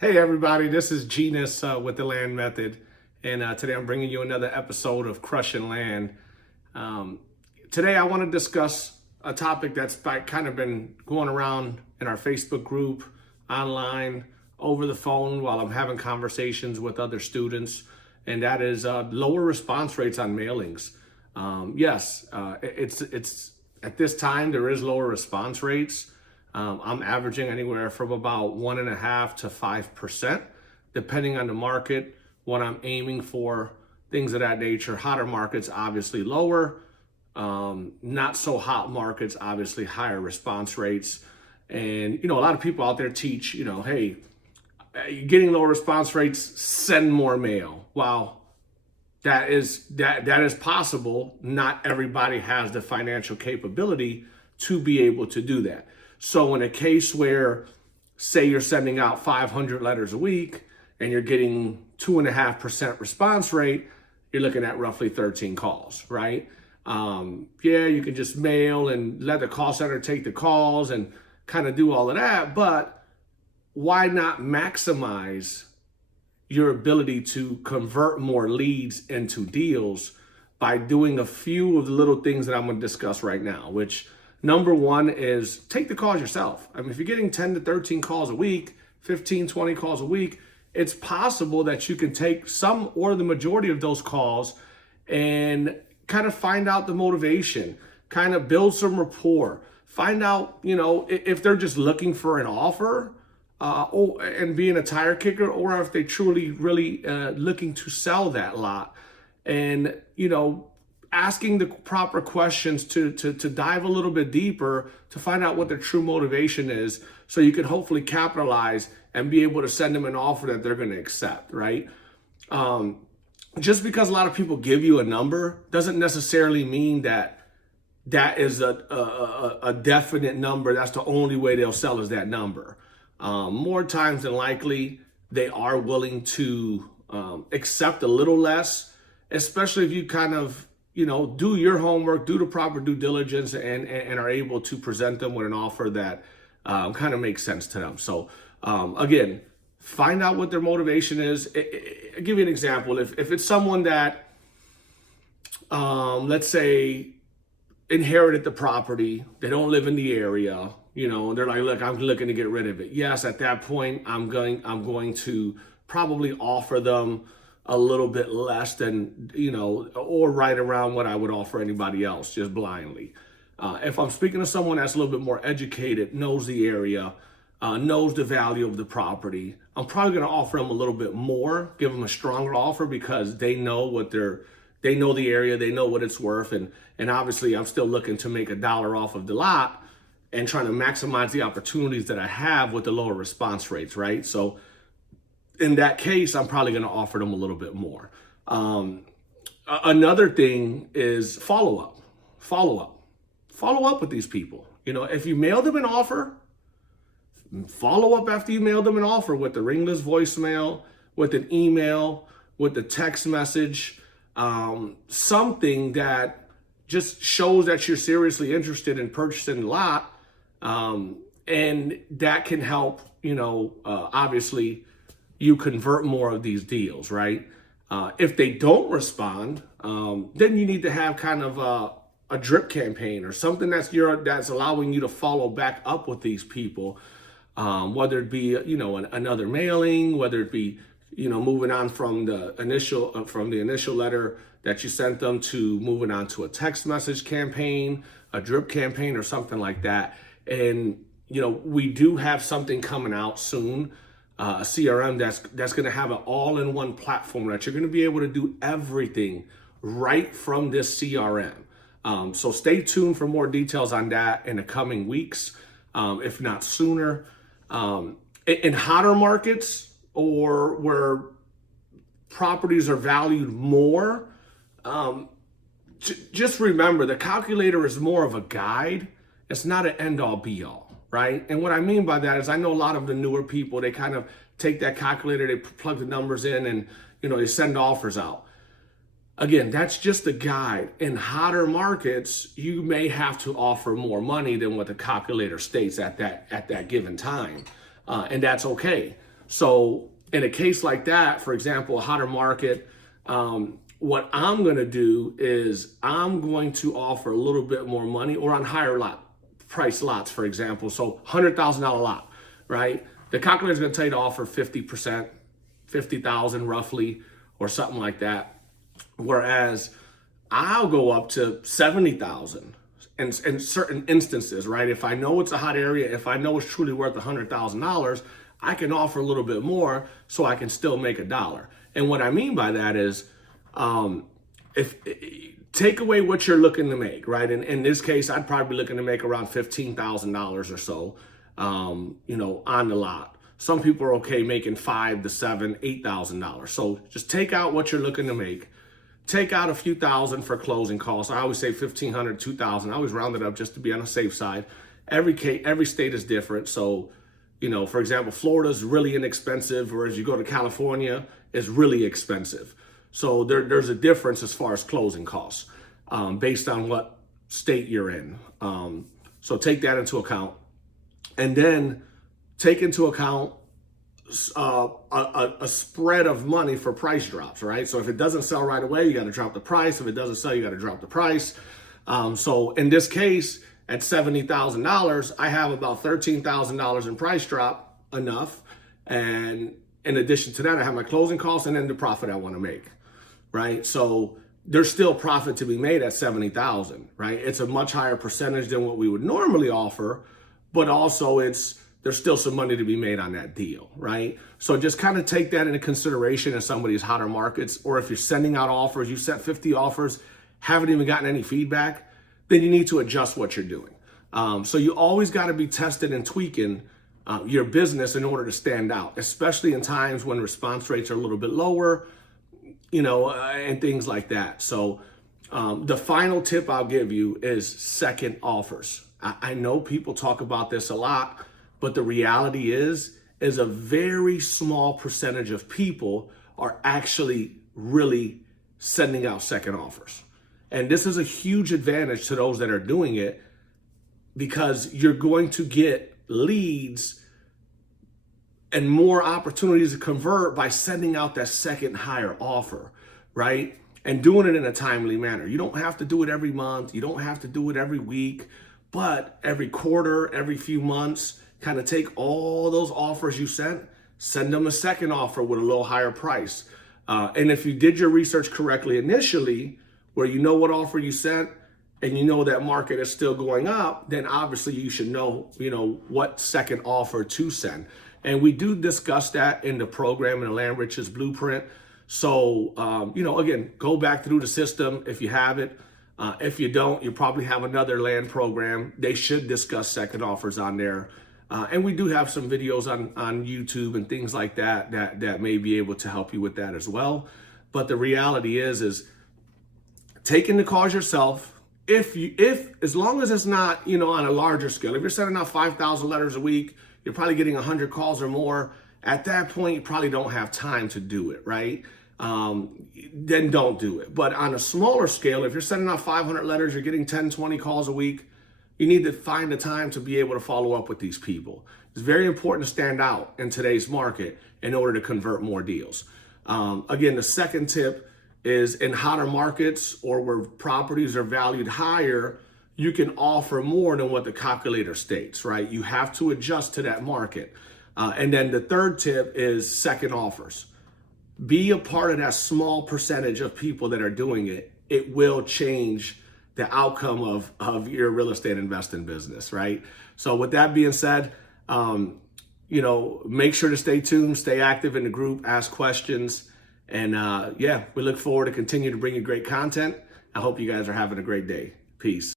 Hey everybody, this is Genus with the Land Method, and today I'm bringing you another episode of Crushing Land. Um, Today I want to discuss a topic that's kind of been going around in our Facebook group, online, over the phone while I'm having conversations with other students, and that is lower response rates on mailings. Yes, it's at this time there is lower response rates. I'm averaging anywhere from about 1.5% to 5%, depending on the market, what I'm aiming for, things of that nature. Hotter markets, obviously lower. Not so hot markets, obviously higher response rates. And, a lot of people out there teach, hey, you're getting lower response rates, send more mail. Well, that is possible. Not everybody has the financial capability to be able to do that. So in a case where, say you're sending out 500 letters a week and you're getting 2.5% response rate, you're looking at roughly 13 calls, right? Yeah, you can just mail and let the call center take the calls and kind of do all of that, but why not maximize your ability to convert more leads into deals by doing a few of the little things that I'm going to discuss right now, which number one is take the calls yourself. I mean, if you're getting 10 to 13 calls a week, 15, 20 calls a week, it's possible that you can take some or the majority of those calls and kind of find out the motivation, kind of build some rapport, find out, if they're just looking for an offer and being a tire kicker, or if they truly really looking to sell that lot. And, asking the proper questions to dive a little bit deeper to find out what their true motivation is, so you can hopefully capitalize and be able to send them an offer that they're going to accept, right? Just because a lot of people give you a number doesn't necessarily mean that is a definite number. That's the only way they'll sell is that number. More times than likely, they are willing to accept a little less, especially if you kind of, do your homework, do the proper due diligence, and are able to present them with an offer that kind of makes sense to them. So again, find out what their motivation is. I'll give you an example. If it's someone that, let's say, inherited the property, they don't live in the area, and they're like, look, I'm looking to get rid of it. Yes, at that point, I'm going to probably offer them a little bit less than, or right around what I would offer anybody else, just blindly. If I'm speaking to someone that's a little bit more educated, knows the area, knows the value of the property, I'm probably going to offer them a little bit more, give them a stronger offer, because they know they know the area, they know what it's worth, and obviously I'm still looking to make $1 off of the lot and trying to maximize the opportunities that I have with the lower response rates, right? So in that case, I'm probably going to offer them a little bit more. Another thing is follow up with these people. If you mail them an offer, follow up after you mail them an offer with the ringless voicemail, with an email, with the text message, something that just shows that you're seriously interested in purchasing the lot, and that can help, obviously, you convert more of these deals, right? If they don't respond, then you need to have kind of a drip campaign or something that's allowing you to follow back up with these people, whether it be another mailing, whether it be moving on from the initial letter that you sent them to moving on to a text message campaign, a drip campaign, or something like that. And we do have something coming out soon. A CRM that's going to have an all-in-one platform that you're going to be able to do everything right from this CRM. So stay tuned for more details on that in the coming weeks, if not sooner. In hotter markets, or where properties are valued more, just remember the calculator is more of a guide. It's not an end-all be-all. Right? And what I mean by that is, I know a lot of the newer people, they kind of take that calculator, they plug the numbers in, and, they send offers out. Again, that's just a guide. In hotter markets, you may have to offer more money than what the calculator states at that given time. And that's okay. So in a case like that, for example, a hotter market, what I'm going to do is I'm going to offer a little bit more money, or on higher price lots, for example. So $100,000 lot, right? The calculator is going to tell you to offer 50%, 50,000 roughly, or something like that. Whereas I'll go up to 70,000 in certain instances, right? If I know it's a hot area, if I know it's truly worth $100,000, I can offer a little bit more so I can still make $1. And what I mean by that is, if take away what you're looking to make, right? And in this case, I'd probably be looking to make around $15,000 or so, you know, on the lot. Some people are okay making $5,000 to $7,000, $8,000. So just take out what you're looking to make. Take out a few thousand for closing costs. I always say $1,500, $2,000. I always round it up just to be on the safe side. Every state is different. So, you know, for example, Florida is really inexpensive, whereas you go to California, it's really expensive. So there's a difference as far as closing costs based on what state you're in. So take that into account. And then take into account a spread of money for price drops, right? So if it doesn't sell right away, you got to drop the price. If it doesn't sell, you got to drop the price. So in this case, at $70,000, I have about $13,000 in price drop enough. And in addition to that, I have my closing costs and then the profit I want to make, right? So there's still profit to be made at $70,000, right? It's a much higher percentage than what we would normally offer, but also there's still some money to be made on that deal, right? So just kind of take that into consideration in some of these hotter markets, or if you're sending out offers, you sent 50 offers, haven't even gotten any feedback, then you need to adjust what you're doing. So you always got to be testing and tweaking your business in order to stand out, especially in times when response rates are a little bit lower, you know, and things like that. So the final tip I'll give you is second offers. I know people talk about this a lot, but the reality is a very small percentage of people are actually really sending out second offers. And this is a huge advantage to those that are doing it, because you're going to get leads and more opportunities to convert by sending out that second higher offer, right? And doing it in a timely manner. You don't have to do it every month. You don't have to do it every week, but every quarter, every few months, kind of take all those offers you send them a second offer with a little higher price. And if you did your research correctly initially, where you know what offer you sent and you know that market is still going up, then obviously you should know, you know, what second offer to send. And we do discuss that in the program in the Land Riches Blueprint. So, you know, again, go back through the system if you have it. If you don't, you probably have another land program. They should discuss second offers on there. And we do have some videos on YouTube and things like that may be able to help you with that as well. But the reality is taking the calls yourself. As long as it's not, you know, on a larger scale, if you're sending out 5,000 letters a week, you're probably getting 100 calls or more. At that point, you probably don't have time to do it, right? Then don't do it. But on a smaller scale, if you're sending out 500 letters, you're getting 10, 20 calls a week, you need to find the time to be able to follow up with these people. It's very important to stand out in today's market in order to convert more deals. Again, the second tip is in hotter markets or where properties are valued higher, you can offer more than what the calculator states, right? You have to adjust to that market. And then the third tip is second offers. Be a part of that small percentage of people that are doing it. It will change the outcome of your real estate investing business, right? So with that being said, you know, make sure to stay tuned, stay active in the group, ask questions. And yeah, we look forward to continue to bring you great content. I hope you guys are having a great day. Peace.